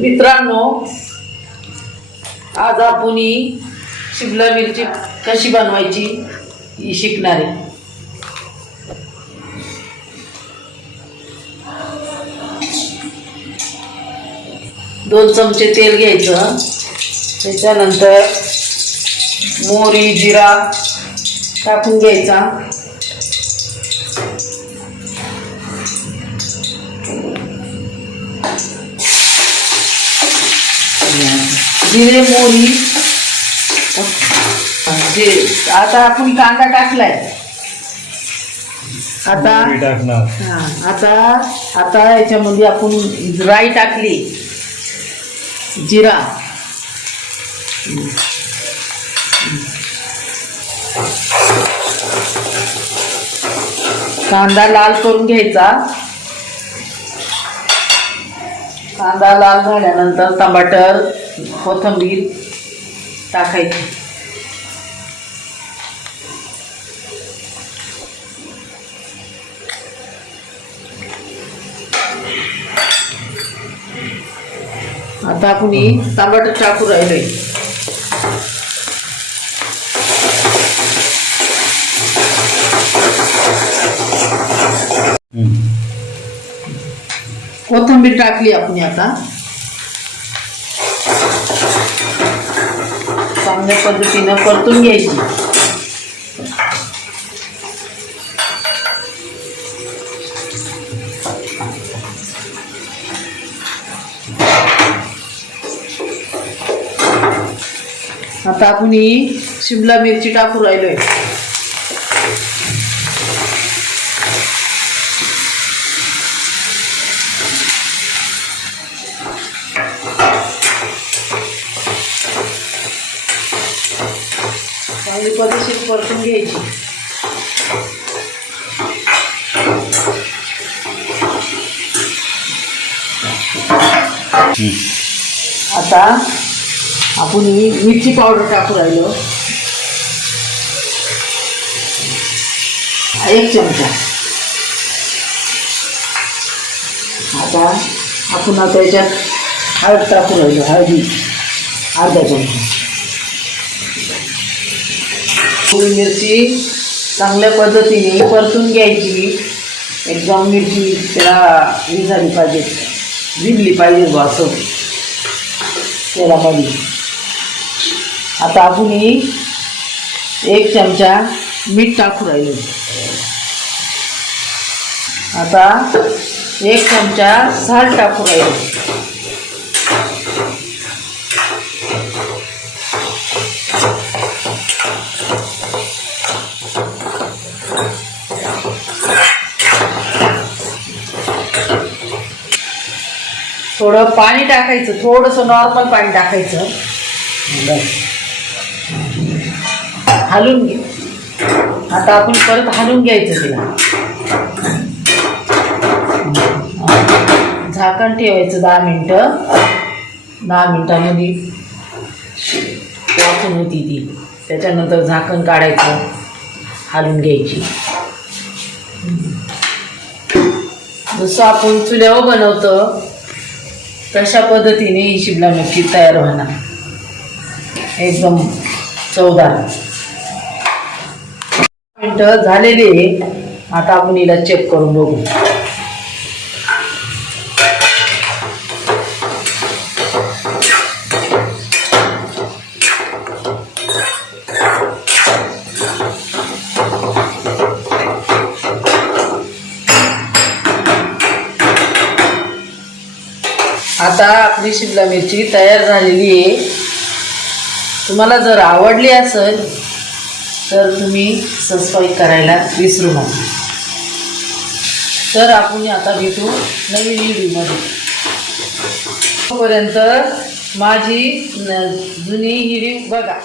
मित्रांनो, आज आपण शिमला मिरची कशी बनवायची ही शिकणार आहे. दोन चमचे तेल घ्यायचं, त्याच्यानंतर मोहरी जिरा टाकून घ्यायचा. जिरे मोहरी आता आपण कांदा टाकलाय. आता याच्यामध्ये आपण राई टाकली, जिरा, कांदा लाल करून घ्यायचा. कांदा लाल झाल्यानंतर टमाटर कोथिंबीर टाकायची. आता आपण टमाटर टाकू राहिलोय. कोथिंबीर टाकली आपण. आता चांगल्या पद्धतीनं परतून घ्यायची. आता आपण शिमला मिरची टाकू राहिलोय. चांगली पद्धतशीर परतून घ्यायची. आता आपण मिरची पावडर टाकू राहिलो, 1 चमचा. आता आपण याच्यात हळद टाकू राहिलो, हळदी अर्धा चमचा. थोडी मिरची चांगल्या पद्धतीने परतून घ्यायची. एकदम मिरची त्याला ही झाली पाहिजे, भिजली पाहिजे असं तेलामध्ये. आता आपण 1 चमचा मीठ टाकू राहिलो. आता 1 चमचा साल्ट टाकू राहिलो. थोडं पाणी टाकायचं, थोडंसं नॉर्मल पाणी टाकायचं. हलवून घे. आता आपण परत हलवून घ्यायचं तिला. झाकण ठेवायचं 10 मिनटं. 10 मिनटामध्ये वाफून होती ती. त्याच्यानंतर झाकण काढायचं, हलवून घ्यायची. जसं आपण चुल्यावर बनवतो तशा पद्धतीने ही शिमला मिरची तयार होणार, एकदम चवदार. मिनटं झालेली आहे. आता आपण हिला चेक करून बघू. आता आपली शिमला मिरची तयार झालेली आहे. तुम्हाला जर आवडली असेल तर तुम्ही सबस्क्राईब करायला विसरू नका. तर आपण आता भेटू नवीन व्हिडिओमध्ये. तोपर्यंत माझी जुनी व्हिडिओ बघा.